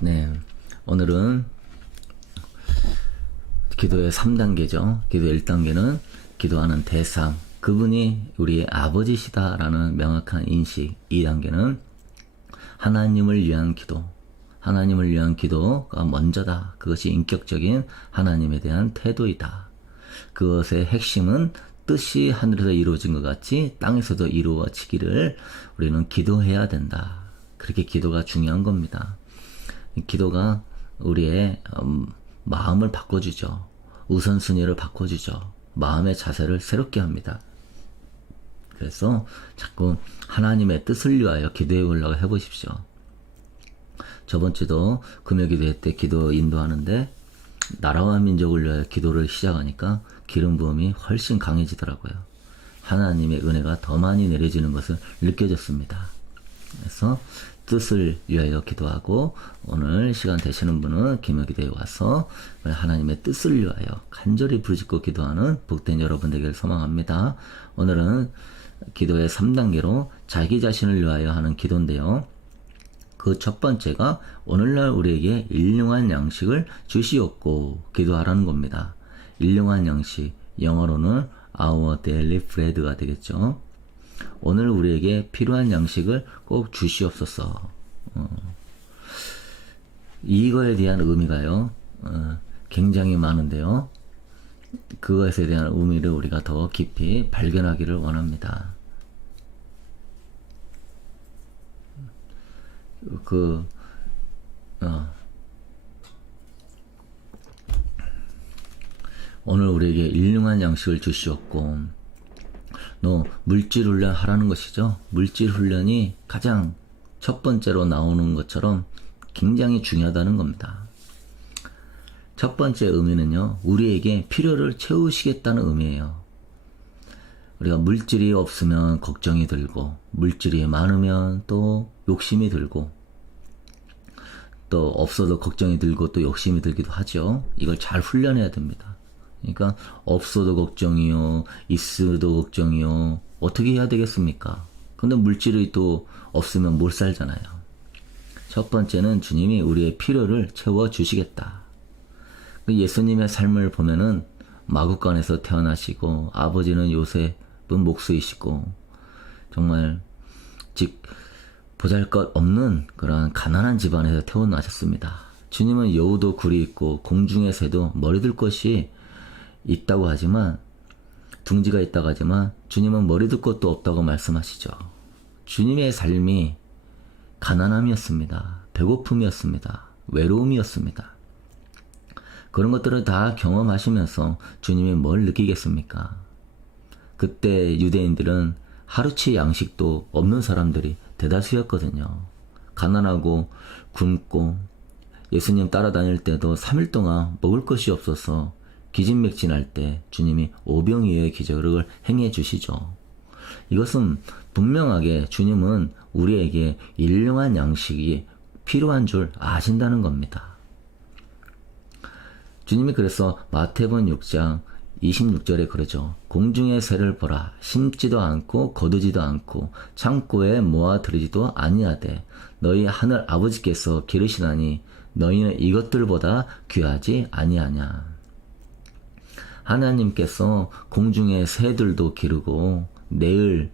네. 오늘은 기도의 3단계죠. 기도 1단계는 기도하는 대상. 그분이 우리의 아버지시다라는 명확한 인식. 2단계는 하나님을 위한 기도. 하나님을 위한 기도가 먼저다. 그것이 인격적인 하나님에 대한 태도이다. 그것의 핵심은 뜻이 하늘에서 이루어진 것 같이 땅에서도 이루어지기를 우리는 기도해야 된다. 그렇게 기도가 중요한 겁니다. 기도가 우리의 음, 마음을 바꿔주죠. 우선순위를 바꿔주죠. 마음의 자세를 새롭게 합니다. 그래서 자꾸 하나님의 뜻을 위하여 기도해 보려고 해보십시오. 저번 주도 금요 기도회 때 기도 인도하는데 나라와 민족을 위하여 기도를 시작하니까 기름 부음이 훨씬 강해지더라고요. 하나님의 은혜가 더 많이 내려지는 것을 느껴졌습니다. 그래서 뜻을 위하여 기도하고 오늘 시간 되시는 분은 기묘기도에 와서 하나님의 뜻을 위하여 간절히 부르짖고 기도하는 복된 여러분 되기를 소망합니다. 오늘은 기도의 3단계로 자기 자신을 위하여 하는 기도인데요. 그 첫 번째가 오늘날 우리에게 일용한 양식을 주시옵고 기도하라는 겁니다. 일용한 양식, 영어로는 our daily bread가 되겠죠. 오늘 우리에게 필요한 양식을 꼭 주시옵소서. 어. 이거에 대한 의미가요, 어, 굉장히 많은데요. 그것에 대한 의미를 우리가 더 깊이 발견하기를 원합니다. 그, 어, 오늘 우리에게 일용한 양식을 주시었고, 너 물질 훈련 하라는 것이죠. 물질 훈련이 가장 첫 번째로 나오는 것처럼 굉장히 중요하다는 겁니다. 첫 번째 의미는요, 우리에게 필요를 채우시겠다는 의미예요. 우리가 물질이 없으면 걱정이 들고, 물질이 많으면 또 욕심이 들고, 또 없어도 걱정이 들고 또 욕심이 들기도 하죠. 이걸 잘 훈련해야 됩니다. 그러니까 없어도 걱정이요, 있어도 걱정이요. 어떻게 해야 되겠습니까? 근데 물질이 또 없으면 못 살잖아요. 첫 번째는 주님이 우리의 필요를 채워 주시겠다. 그 예수님의 삶을 보면은 마국간에서 태어나시고 아버지는 요셉은 목수이시고 정말 즉 보잘것 없는 그런 가난한 집안에서 태어나셨습니다. 주님은 여우도 굴이 있고 공중의 새도 머리 들 것이 있다고 하지만 둥지가 있다고 하지만 주님은 머리 들 것도 없다고 말씀하시죠. 주님의 삶이 가난함이었습니다. 배고픔이었습니다. 외로움이었습니다. 그런 것들을 다 경험하시면서 주님이 뭘 느끼겠습니까? 그때 유대인들은 하루치 양식도 없는 사람들이 대다수였거든요. 가난하고 굶고 예수님 따라다닐 때도 3일 동안 먹을 것이 없어서 기진맥진할 때 주님이 오병이어의 기적을 행해 주시죠. 이것은 분명하게 주님은 우리에게 일용한 양식이 필요한 줄 아신다는 겁니다. 주님이 그래서 마태복음 6장 26절에 그러죠. 공중의 새를 보라. 심지도 않고 거두지도 않고 창고에 모아들이지도 아니하되 너희 하늘 아버지께서 기르시나니 너희는 이것들보다 귀하지 아니하냐. 하나님께서 공중의 새들도 기르고 내일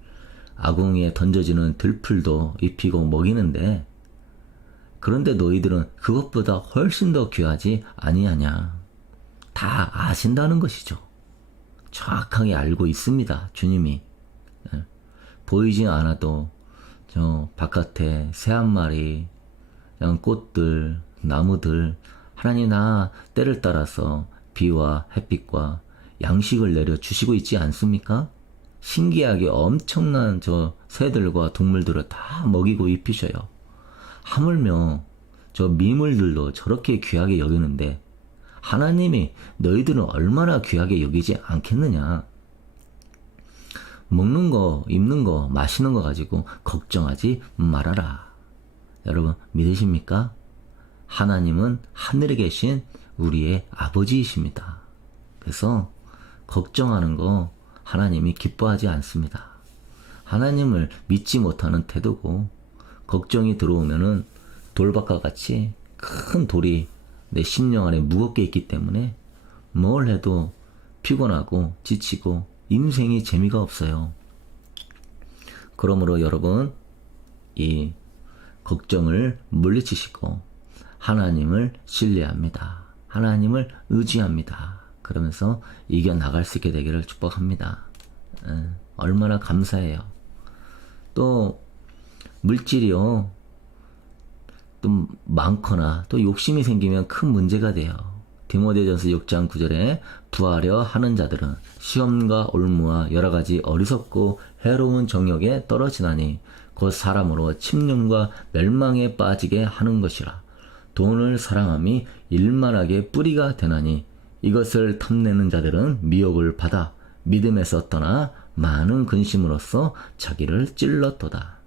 아궁이에 던져지는 들풀도 입히고 먹이는데 그런데 너희들은 그것보다 훨씬 더 귀하지 아니하냐. 다 아신다는 것이죠. 정확하게 알고 있습니다. 주님이. 예. 보이지 않아도 저 바깥에 새 한 마리, 꽃들, 나무들, 하나님 나 때를 따라서 비와 햇빛과 양식을 내려 주시고 있지 않습니까? 신기하게 엄청난 저 새들과 동물들을 다 먹이고 입히셔요. 하물며 저 미물들도 저렇게 귀하게 여기는데 하나님이 너희들은 얼마나 귀하게 여기지 않겠느냐. 먹는 거, 입는 거, 마시는 거 가지고 걱정하지 말아라. 여러분, 믿으십니까? 하나님은 하늘에 계신 우리의 아버지이십니다. 그래서 걱정하는 거 하나님이 기뻐하지 않습니다. 하나님을 믿지 못하는 태도고, 걱정이 들어오면은 돌박과 같이 큰 돌이 내 심령 안에 무겁게 있기 때문에 뭘 해도 피곤하고 지치고 인생이 재미가 없어요. 그러므로 여러분 이 걱정을 물리치시고 하나님을 신뢰합니다. 하나님을 의지합니다. 그러면서 이겨 나갈 수 있게 되기를 축복합니다. 에, 얼마나 감사해요. 또 물질이요. 또 많거나 또 욕심이 생기면 큰 문제가 돼요. 디모데전서 6장 9절에 부하려 하는 자들은 시험과 올무와 여러 가지 어리석고 해로운 정욕에 떨어지나니 곧 사람으로 침륜과 멸망에 빠지게 하는 것이라. 돈을 사랑함이 일만하게 뿌리가 되나니 이것을 탐내는 자들은 미혹을 받아 믿음에서 떠나 많은 근심으로써 자기를 찔렀도다.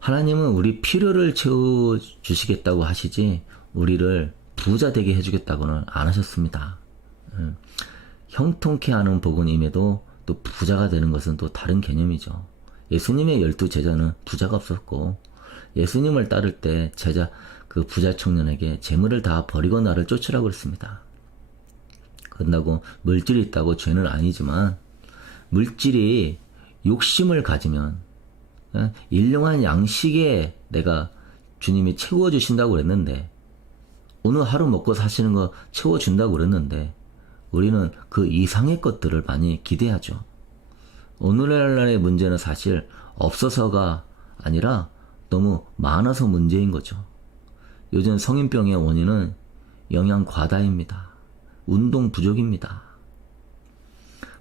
하나님은 우리 필요를 채워 주시겠다고 하시지 우리를 부자 되게 해주겠다고는 안 하셨습니다. 음, 형통케 하는 복은임에도 또 부자가 되는 것은 또 다른 개념이죠. 예수님의 열두 제자는 부자가 없었고 예수님을 따를 때 제자 그 부자 청년에게 재물을 다 버리고 나를 쫓으라고 그랬습니다. 그런다고 물질이 있다고 죄는 아니지만 물질이 욕심을 가지면 어, 일용한 양식에 내가 주님이 채워 주신다고 그랬는데 오늘 하루 먹고 사시는 거 채워 준다고 그랬는데 우리는 그 이상의 것들을 많이 기대하죠. 오늘날의 문제는 사실 없어서가 아니라 너무 많아서 문제인 거죠. 요즘 성인병의 원인은 영양 과다입니다. 운동 부족입니다.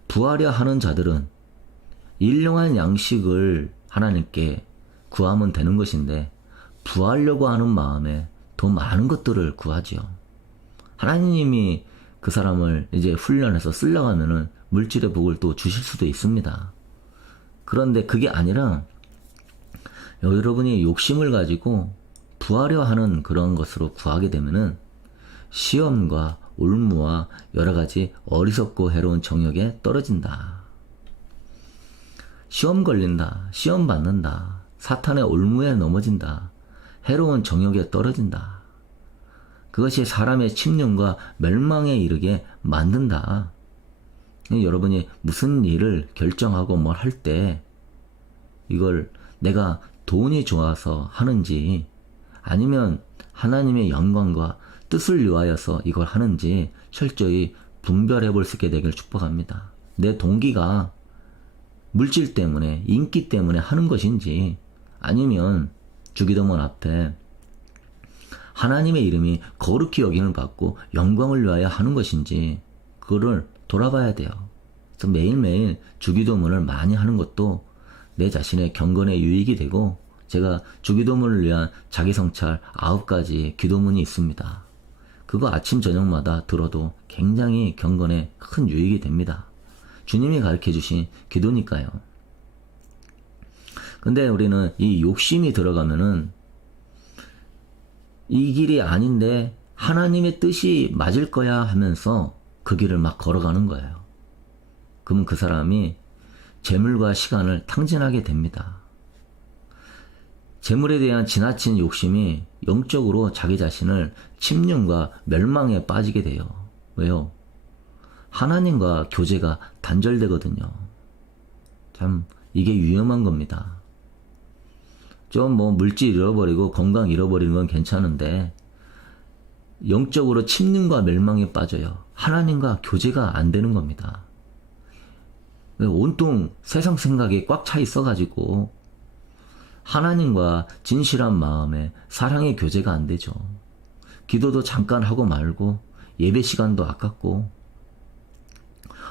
부하려 하는 자들은 일용한 양식을 하나님께 구하면 되는 것인데 부하려고 하는 마음에 더 많은 것들을 구하지요. 하나님이 그 사람을 이제 훈련해서 쓰려고 하면은 물질의 복을 또 주실 수도 있습니다. 그런데 그게 아니라 여러분이 욕심을 가지고 부하려 하는 그런 것으로 구하게 되면은 시험과 올무와 여러 가지 어리석고 해로운 정욕에 떨어진다. 시험 걸린다. 시험 받는다. 사탄의 올무에 넘어진다. 해로운 정욕에 떨어진다. 그것이 사람의 침륜과 멸망에 이르게 만든다. 여러분이 무슨 일을 결정하고 뭘 할 때 이걸 내가 돈이 좋아서 하는지 아니면 하나님의 영광과 뜻을 위하여서 이걸 하는지 철저히 분별해 볼 수 있게 되길 축복합니다. 내 동기가 물질 때문에 인기 때문에 하는 것인지 아니면 주기도문 앞에 하나님의 이름이 거룩히 여김을 받고 영광을 위하여 하는 것인지 그거를 돌아봐야 돼요. 그래서 매일매일 주기도문을 많이 하는 것도 내 자신의 경건에 유익이 되고 제가 주기도문을 위한 자기성찰 아홉 가지 기도문이 있습니다. 그거 아침 저녁마다 들어도 굉장히 경건에 큰 유익이 됩니다. 주님이 가르쳐 주신 기도니까요. 근데 우리는 이 욕심이 들어가면은 이 길이 아닌데 하나님의 뜻이 맞을 거야 하면서 그 길을 막 걸어가는 거예요. 그러면 그 사람이 재물과 시간을 탕진하게 됩니다. 재물에 대한 지나친 욕심이 영적으로 자기 자신을 침륜과 멸망에 빠지게 돼요. 왜요? 하나님과 교제가 단절되거든요. 참, 이게 위험한 겁니다. 좀 뭐 물질 잃어버리고 건강 잃어버리는 건 괜찮은데, 영적으로 침륜과 멸망에 빠져요. 하나님과 교제가 안 되는 겁니다. 온통 세상 생각이 꽉차 있어가지고, 하나님과 진실한 마음에 사랑의 교제가 안 되죠. 기도도 잠깐 하고 말고 예배 시간도 아깝고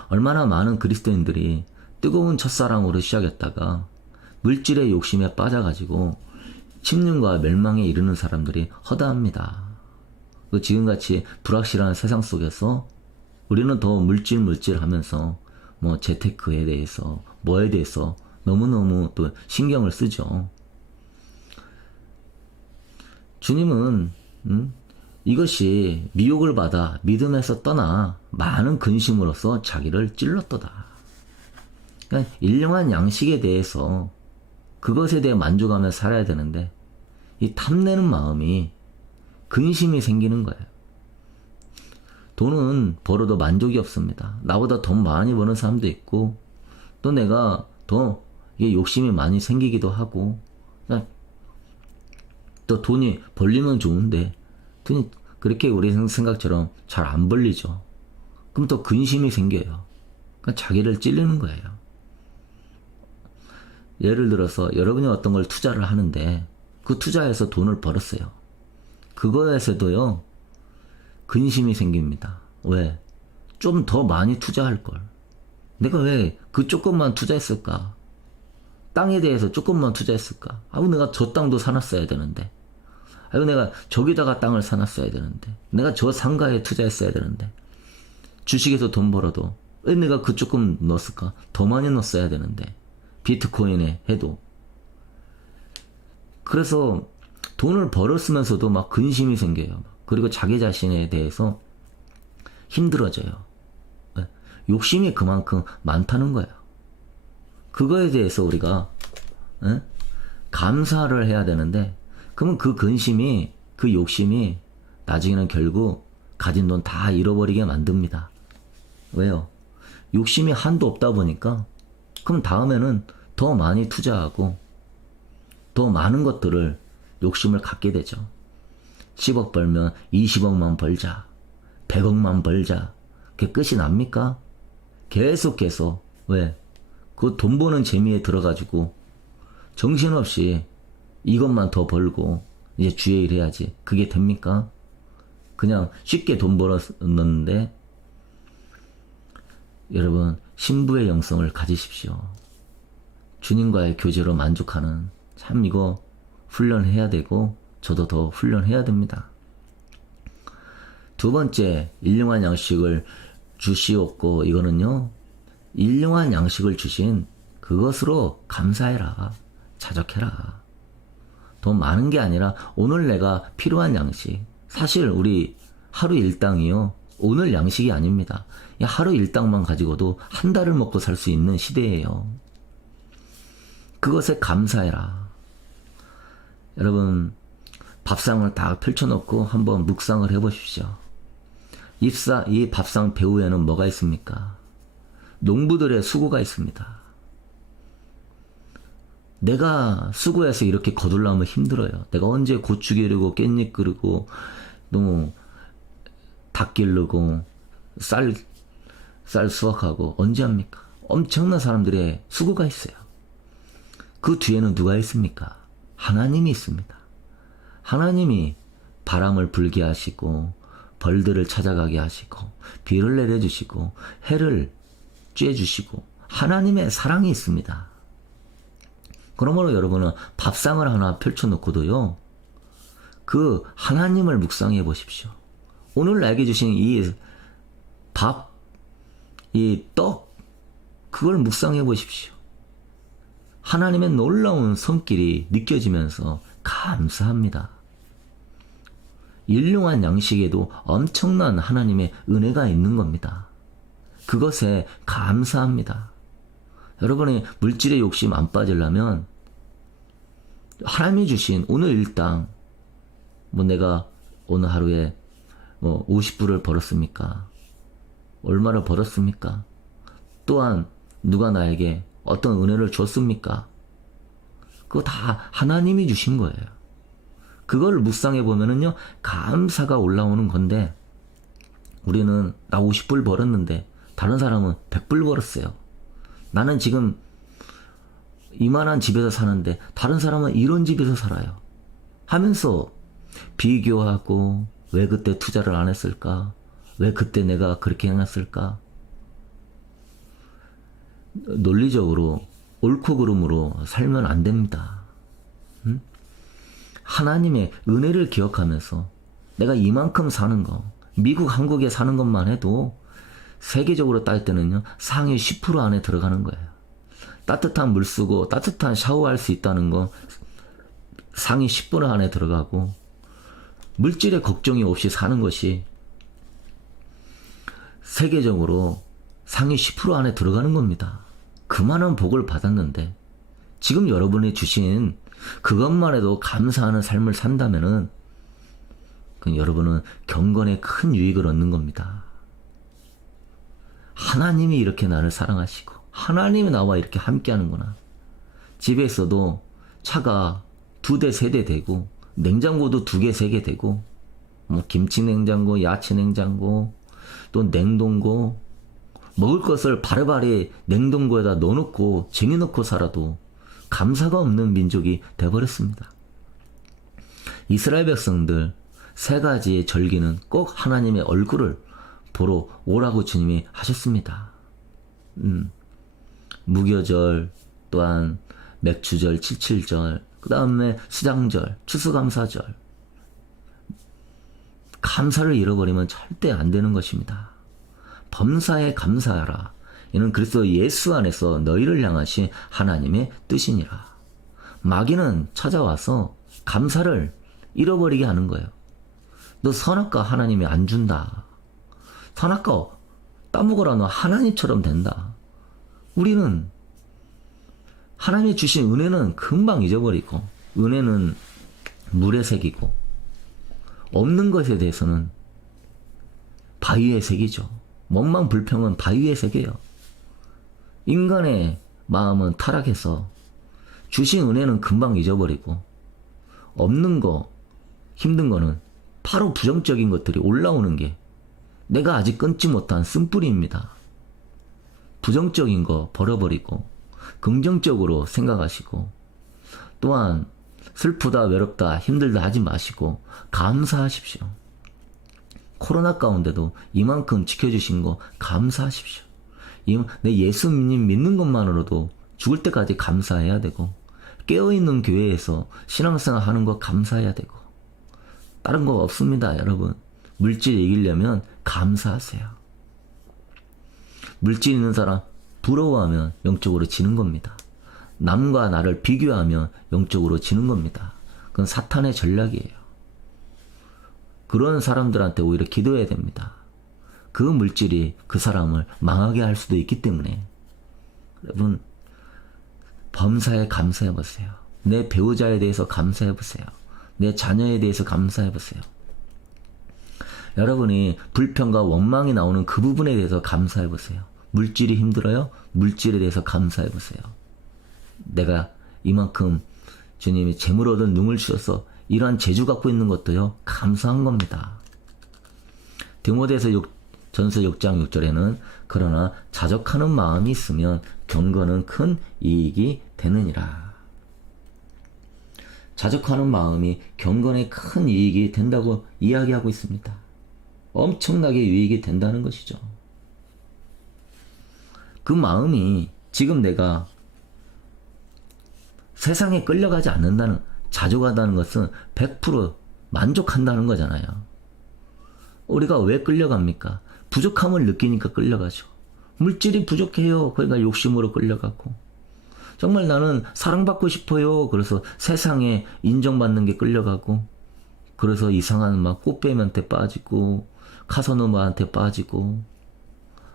얼마나 많은 그리스도인들이 뜨거운 첫사랑으로 시작했다가 물질의 욕심에 빠져가지고 침륜과 멸망에 이르는 사람들이 허다합니다. 그 지금같이 불확실한 세상 속에서 우리는 더 물질 물질 하면서 뭐 재테크에 대해서 뭐에 대해서 너무너무 또 신경을 쓰죠. 주님은 음, 이것이 미혹을 받아 믿음에서 떠나 많은 근심으로써 자기를 찔렀도다. 그러니까 일용한 양식에 대해서 그것에 대해 만족하며 살아야 되는데 이 탐내는 마음이 근심이 생기는 거예요. 돈은 벌어도 만족이 없습니다. 나보다 돈 많이 버는 사람도 있고, 또 내가 더 욕심이 많이 생기기도 하고, 또 돈이 벌리면 좋은데, 돈이 그렇게 우리 생각처럼 잘 안 벌리죠. 그럼 또 근심이 생겨요. 그러니까 자기를 찔리는 거예요. 예를 들어서 여러분이 어떤 걸 투자를 하는데 그 투자에서 돈을 벌었어요. 그거에서도요, 근심이 생깁니다. 왜? 좀 더 많이 투자할 걸. 내가 왜 그 조금만 투자했을까? 땅에 대해서 조금만 투자했을까? 아우, 내가 저 땅도 사놨어야 되는데. 아유, 내가 저기다가 땅을 사놨어야 되는데. 내가 저 상가에 투자했어야 되는데. 주식에서 돈 벌어도 왜 내가 그 조금 넣었을까? 더 많이 넣었어야 되는데. 비트코인에 해도. 그래서 돈을 벌었으면서도 막 근심이 생겨요. 그리고 자기 자신에 대해서 힘들어져요. 네? 욕심이 그만큼 많다는 거예요. 그거에 대해서 우리가 예? 감사를 해야 되는데 그러면 그 근심이 그 욕심이 나중에는 결국 가진 돈 다 잃어버리게 만듭니다. 왜요? 욕심이 한도 없다 보니까 그럼 다음에는 더 많이 투자하고 더 많은 것들을 욕심을 갖게 되죠. 10억 벌면 20억만 벌자. 100억만 벌자. 그게 끝이 납니까? 계속해서 왜? 그 돈 버는 재미에 들어가지고 정신없이 이것만 더 벌고 이제 주의 일 해야지. 그게 됩니까? 그냥 쉽게 돈 벌었는데 여러분 신부의 영성을 가지십시오. 주님과의 교제로 만족하는 참 이거 훈련해야 되고 저도 더 훈련해야 됩니다. 두 번째 일용한 양식을 주시옵고 이거는요 일용한 양식을 주신 그것으로 감사해라 자적해라. 더 많은 게 아니라 오늘 내가 필요한 양식. 사실 우리 하루 일당이요 오늘 양식이 아닙니다. 이 하루 일당만 가지고도 한 달을 먹고 살 수 있는 시대예요. 그것에 감사해라. 여러분 밥상을 다 펼쳐놓고 한번 묵상을 해보십시오. 입사 이 밥상 배후에는 뭐가 있습니까? 농부들의 수고가 있습니다. 내가 수고해서 이렇게 거둘라면 힘들어요. 내가 언제 고추 기르고 깻잎 기르고 너무 닭 기르고 쌀, 쌀 수확하고 언제 합니까? 엄청난 사람들의 수고가 있어요. 그 뒤에는 누가 있습니까? 하나님이 있습니다. 하나님이 바람을 불게 하시고 벌들을 찾아가게 하시고 비를 내려주시고 해를 쬐주시고 하나님의 사랑이 있습니다. 그러므로 여러분은 밥상을 하나 펼쳐놓고도요. 그 하나님을 묵상해 보십시오. 오늘 나에게 주신 이 밥, 이 떡, 그걸 묵상해 보십시오. 하나님의 놀라운 손길이 느껴지면서 감사합니다. 일용한 양식에도 엄청난 하나님의 은혜가 있는 겁니다. 그것에 감사합니다. 여러분의 물질의 욕심 안 빠지려면 하나님이 주신 오늘 일당 뭐 내가 오늘 하루에 뭐 50불을 벌었습니까? 얼마를 벌었습니까? 또한 누가 나에게 어떤 은혜를 줬습니까? 그거 다 하나님이 주신 거예요. 그걸 묵상해 보면은요, 감사가 올라오는 건데, 우리는 나 50불 벌었는데, 다른 사람은 100불 벌었어요. 나는 지금 이만한 집에서 사는데, 다른 사람은 이런 집에서 살아요. 하면서 비교하고, 왜 그때 투자를 안 했을까? 왜 그때 내가 그렇게 해놨을까? 논리적으로 옳고 그름으로 살면 안 됩니다. 응? 하나님의 은혜를 기억하면서 내가 이만큼 사는 거, 미국, 한국에 사는 것만 해도 세계적으로 딸 때는요, 상위 10% 안에 들어가는 거예요. 따뜻한 물 쓰고 따뜻한 샤워할 수 있다는 거 상위 10% 안에 들어가고 물질의 걱정이 없이 사는 것이 세계적으로 상위 10% 안에 들어가는 겁니다. 그 많은 복을 받았는데 지금 여러분이 주신 그것만 해도 감사하는 삶을 산다면은 그 여러분은 경건에 큰 유익을 얻는 겁니다. 하나님이 이렇게 나를 사랑하시고 하나님이 나와 이렇게 함께 하는구나. 집에 있어도 차가 두 대, 세 대 되고 냉장고도 두 개, 세 개 되고 뭐 김치 냉장고, 야채 냉장고, 또 냉동고 먹을 것을 바로바리 냉동고에다 넣어놓고 쟁여놓고 살아도 감사가 없는 민족이 돼버렸습니다. 이스라엘 백성들 세 가지의 절기는 꼭 하나님의 얼굴을 보러 오라고 주님이 하셨습니다. 음, 무교절 또한 맥주절, 칠칠절, 그 다음에 수장절, 추수감사절. 감사를 잃어버리면 절대 안 되는 것입니다. 범사에 감사하라. 이는 그리스도 예수 안에서 너희를 향하신 하나님의 뜻이니라. 마귀는 찾아와서 감사를 잃어버리게 하는 거예요. 너 선악과 하나님이 안 준다. 선악과 따먹어라 너 하나님처럼 된다. 우리는 하나님이 주신 은혜는 금방 잊어버리고 은혜는 물에 새기고 없는 것에 대해서는 바위에 새기죠. 원망 불평은 바위에 새겨요. 인간의 마음은 타락해서 주신 은혜는 금방 잊어버리고 없는 거 힘든 거는 바로 부정적인 것들이 올라오는 게 내가 아직 끊지 못한 쓴뿌리입니다. 부정적인 거 버려버리고 긍정적으로 생각하시고 또한 슬프다 외롭다 힘들다 하지 마시고 감사하십시오. 코로나 가운데도 이만큼 지켜주신 거 감사하십시오. 내 예수님 믿는 것만으로도 죽을 때까지 감사해야 되고 깨어있는 교회에서 신앙생활 하는 거 감사해야 되고 다른 거 없습니다 여러분. 물질 이기려면 감사하세요. 물질 있는 사람 부러워하면 영적으로 지는 겁니다. 남과 나를 비교하면 영적으로 지는 겁니다. 그건 사탄의 전략이에요. 그런 사람들한테 오히려 기도해야 됩니다 그 물질이 그 사람을 망하게 할 수도 있기 때문에 여러분 범사에 감사해 보세요. 내 배우자에 대해서 감사해 보세요. 내 자녀에 대해서 감사해 보세요. 여러분이 불평과 원망이 나오는 그 부분에 대해서 감사해 보세요. 물질이 힘들어요? 물질에 대해서 감사해 보세요. 내가 이만큼 주님이 재물 얻은 눈을 주셔서 이러한 재주 갖고 있는 것도요, 감사한 겁니다. 6, 전서 6장 6절에는 그러나 자족하는 마음이 있으면 경건은 큰 이익이 되느니라. 자족하는 마음이 경건에 큰 이익이 된다고 이야기하고 있습니다. 엄청나게 유익이 된다는 것이죠. 그 마음이 지금 내가 세상에 끌려가지 않는다는, 자족하다는 것은 100% 만족한다는 거잖아요. 우리가 왜 끌려갑니까? 부족함을 느끼니까 끌려가죠. 물질이 부족해요. 그러니까 욕심으로 끌려가고. 정말 나는 사랑받고 싶어요. 그래서 세상에 인정받는 게 끌려가고. 그래서 이상한 막 꽃뱀한테 빠지고, 카사노마한테 빠지고.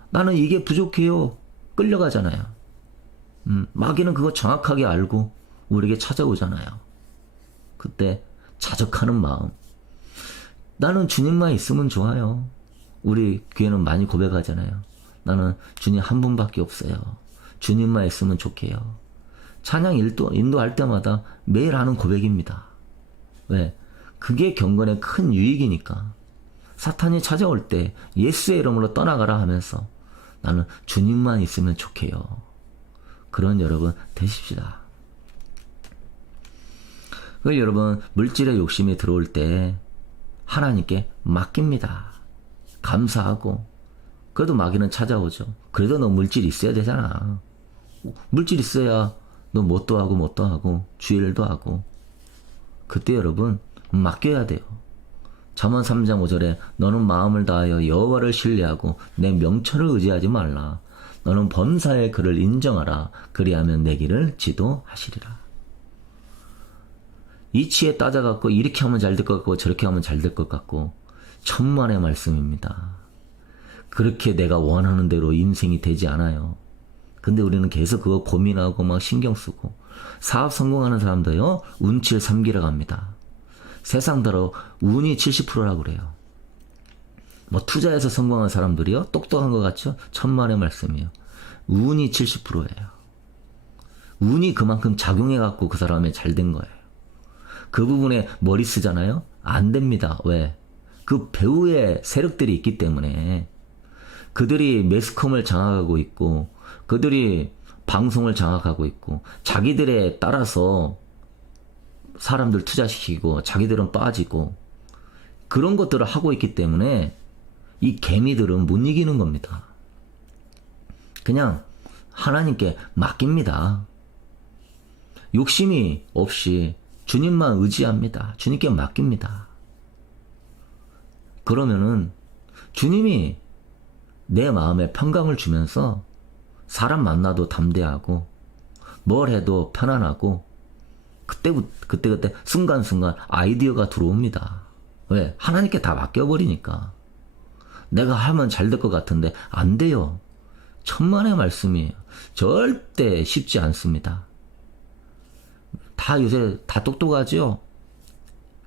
나는 이게 부족해요. 끌려가잖아요. 음, 마귀는 그거 정확하게 알고 우리에게 찾아오잖아요. 그때 자적하는 마음. 나는 주님만 있으면 좋아요. 우리 교회는 많이 고백하잖아요. 나는 주님 한 분밖에 없어요. 주님만 있으면 좋게요. 찬양 일도, 인도할 때마다 매일 하는 고백입니다. 왜? 그게 경건의 큰 유익이니까. 사탄이 찾아올 때 예수의 이름으로 떠나가라 하면서 나는 주님만 있으면 좋게요. 그런 여러분 되십시다. 그 여러분 물질의 욕심이 들어올 때 하나님께 맡깁니다. 감사하고 그래도 마귀는 찾아오죠. 그래도 너 물질 있어야 되잖아. 물질 있어야 너 뭣도 하고 뭣도 하고 주일도 하고 그때 여러분 맡겨야 돼요. 잠언 3장 5절에 너는 마음을 다하여 여호와를 신뢰하고 내 명철을 의지하지 말라. 너는 범사의 그를 인정하라. 그리하면 내 길을 지도하시리라. 이치에 따져갖고 이렇게 하면 잘 될 것 같고 저렇게 하면 잘 될 것 같고 천만의 말씀입니다. 그렇게 내가 원하는 대로 인생이 되지 않아요. 근데 우리는 계속 그거 고민하고 막 신경 쓰고 사업 성공하는 사람도요, 운칠 3기라고 합니다. 세상대로 운이 70%라고 그래요. 뭐 투자해서 성공한 사람들이요, 똑똑한 것 같죠? 천만의 말씀이에요. 운이 70%예요. 운이 그만큼 작용해갖고 그 사람이 잘 된 거예요. 그 부분에 머리 쓰잖아요? 안 됩니다. 왜? 그 배우의 세력들이 있기 때문에 그들이 매스컴을 장악하고 있고 그들이 방송을 장악하고 있고 자기들에 따라서 사람들 투자시키고 자기들은 빠지고 그런 것들을 하고 있기 때문에 이 개미들은 못 이기는 겁니다. 그냥 하나님께 맡깁니다. 욕심이 없이 주님만 의지합니다. 주님께 맡깁니다. 그러면은 주님이 내 마음에 평강을 주면서 사람 만나도 담대하고 뭘 해도 편안하고 그때 그때 그때 순간순간 아이디어가 들어옵니다. 왜? 하나님께 다 맡겨 버리니까. 내가 하면 잘 될 것 같은데 안 돼요. 천만의 말씀이에요. 절대 쉽지 않습니다. 다 요새 다 똑똑하죠?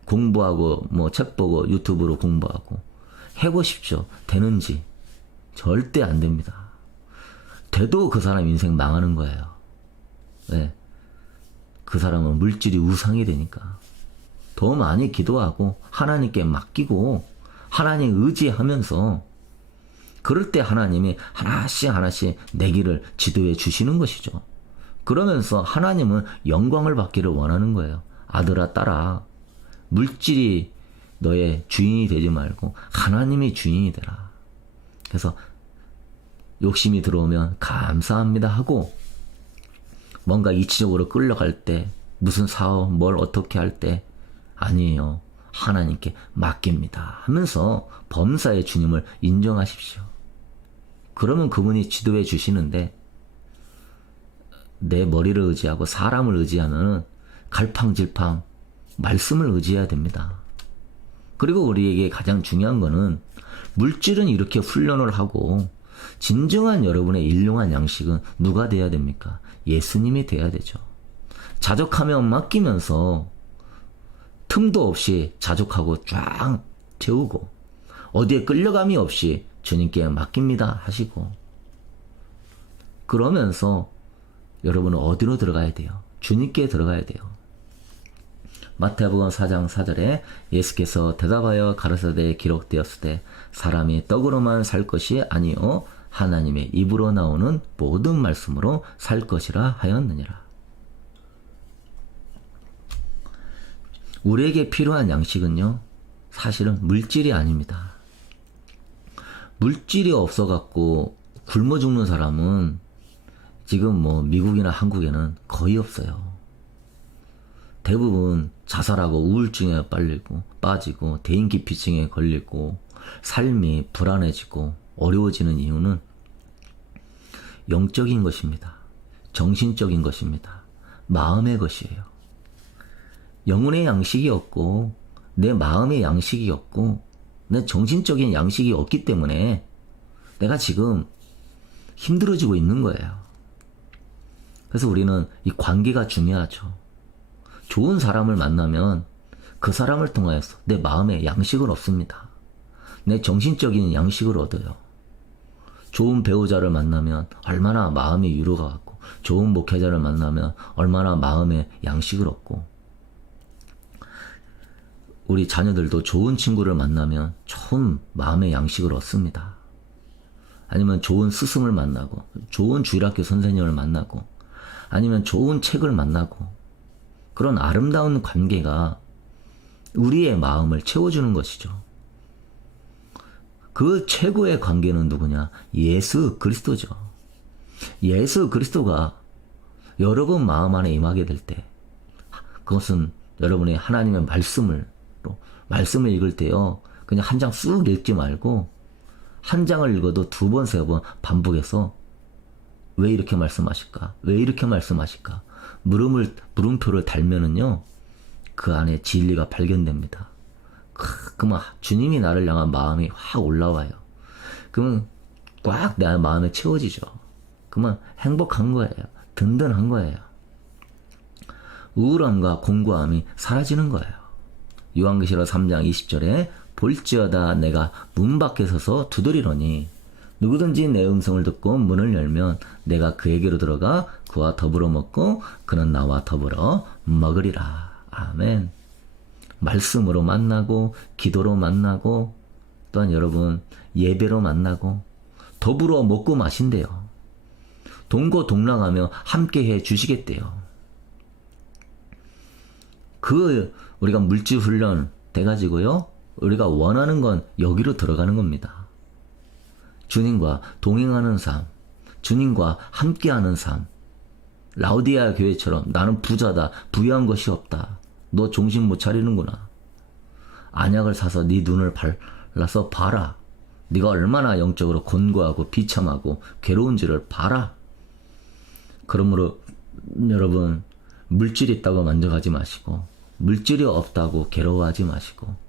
공부하고 뭐 책 보고 유튜브로 공부하고 해보십시오. 되는지 절대 안 됩니다. 돼도 그 사람 인생 망하는 거예요. 네. 그 사람은 물질이 우상이 되니까 더 많이 기도하고 하나님께 맡기고 하나님 의지하면서 그럴 때 하나님이 하나씩 하나씩 내 길을 지도해 주시는 것이죠. 그러면서 하나님은 영광을 받기를 원하는 거예요. 아들아, 딸아, 물질이 너의 주인이 되지 말고 하나님이 주인이 되라. 그래서 욕심이 들어오면 감사합니다 하고 뭔가 이치적으로 끌려갈 때 무슨 사업 뭘 어떻게 할 때 아니에요. 하나님께 맡깁니다 하면서 범사의 주님을 인정하십시오. 그러면 그분이 지도해 주시는데 내 머리를 의지하고 사람을 의지하는 갈팡질팡 말씀을 의지해야 됩니다. 그리고 우리에게 가장 중요한 거는 물질은 이렇게 훈련을 하고 진정한 여러분의 일용한 양식은 누가 돼야 됩니까? 예수님이 돼야 되죠. 자족하면 맡기면서 틈도 없이 자족하고 쫙 채우고 어디에 끌려감이 없이 주님께 맡깁니다 하시고 그러면서 여러분은 어디로 들어가야 돼요? 주님께 들어가야 돼요. 마태복음 4장 4절에 예수께서 대답하여 가르사대에 기록되었을 때 사람이 떡으로만 살 것이 아니요 하나님의 입으로 나오는 모든 말씀으로 살 것이라 하였느니라. 우리에게 필요한 양식은요 사실은 물질이 아닙니다. 물질이 없어갖고 굶어 죽는 사람은 지금 뭐 미국이나 한국에는 거의 없어요. 대부분 자살하고 우울증에 빨리고 빠지고 대인기피증에 걸리고 삶이 불안해지고 어려워지는 이유는 영적인 것입니다. 정신적인 것입니다. 마음의 것이에요. 영혼의 양식이 없고 내 마음의 양식이 없고 내 정신적인 양식이 없기 때문에 내가 지금 힘들어지고 있는 거예요. 그래서 우리는 이 관계가 중요하죠. 좋은 사람을 만나면 그 사람을 통하여서 내 마음의 양식을 얻습니다. 내 정신적인 양식을 얻어요. 좋은 배우자를 만나면 얼마나 마음이 위로가 갖고 좋은 목회자를 만나면 얼마나 마음의 양식을 얻고 우리 자녀들도 좋은 친구를 만나면 좋은 마음의 양식을 얻습니다. 아니면 좋은 스승을 만나고 좋은 주일학교 선생님을 만나고 아니면 좋은 책을 만나고 그런 아름다운 관계가 우리의 마음을 채워주는 것이죠. 그 최고의 관계는 누구냐? 예수 그리스도죠. 예수 그리스도가 여러분 마음 안에 임하게 될 때, 그것은 여러분의 하나님의 말씀을, 또 말씀을 읽을 때요, 그냥 한 장 쑥 읽지 말고, 한 장을 읽어도 두 번, 세 번 반복해서, 왜 이렇게 말씀하실까? 왜 이렇게 말씀하실까? 물음을, 물음표를 달면은요, 그 안에 진리가 발견됩니다. 그만 주님이 나를 향한 마음이 확 올라와요. 그러면 꽉 내 마음에 채워지죠. 그러면 행복한 거예요. 든든한 거예요. 우울함과 공고함이 사라지는 거예요. 요한계시록 3장 20절에 볼지어다 내가 문 밖에 서서 두드리러니 누구든지 내 음성을 듣고 문을 열면 내가 그에게로 들어가 그와 더불어 먹고 그는 나와 더불어 먹으리라. 아멘. 말씀으로 만나고 기도로 만나고 또한 여러분 예배로 만나고 더불어 먹고 마신대요. 동고 동락하며 함께 해 주시겠대요. 그 우리가 물질 훈련 돼 가지고요. 우리가 원하는 건 여기로 들어가는 겁니다. 주님과 동행하는 삶, 주님과 함께하는 삶. 라우디아 교회처럼 나는 부자다, 부유한 것이 없다. 너 정신 못 차리는구나. 안약을 사서 네 눈을 발라서 봐라. 네가 얼마나 영적으로 곤고하고 비참하고 괴로운지를 봐라. 그러므로 여러분 물질이 있다고 만족하지 마시고 물질이 없다고 괴로워하지 마시고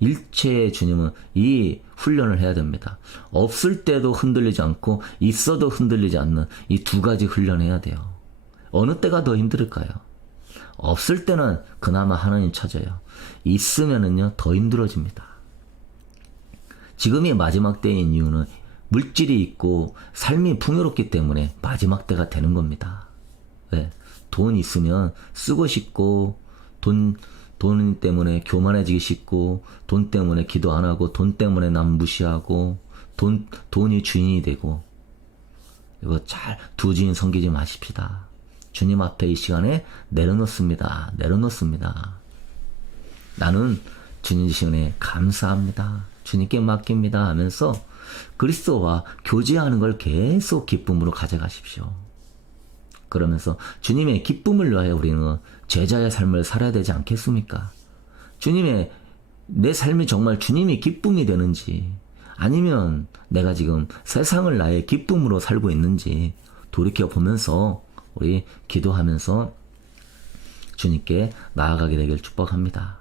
일체의 주님은 이 훈련을 해야 됩니다. 없을 때도 흔들리지 않고 있어도 흔들리지 않는 이 두 가지 훈련해야 돼요. 어느 때가 더 힘들을까요? 없을 때는 그나마 하나님 찾아요. 있으면은요 더 힘들어집니다. 지금이 마지막 때인 이유는 물질이 있고 삶이 풍요롭기 때문에 마지막 때가 되는 겁니다. 왜? 돈 있으면 쓰고 싶고 돈, 돈 때문에 교만해지기 쉽고 돈 때문에 기도 안 하고 돈 때문에 남 무시하고 돈, 돈이 주인이 되고 이거 잘 두 주인 섬기지 마십시다. 주님 앞에 이 시간에 내려놓습니다. 내려놓습니다. 나는 주님 시간에 감사합니다. 주님께 맡깁니다 하면서 그리스도와 교제하는 걸 계속 기쁨으로 가져가십시오. 그러면서 주님의 기쁨을 위하여 우리는 제자의 삶을 살아야 되지 않겠습니까? 주님의 내 삶이 정말 주님이 기쁨이 되는지 아니면 내가 지금 세상을 나의 기쁨으로 살고 있는지 돌이켜 보면서 우리 기도하면서 주님께 나아가게 되길 축복합니다.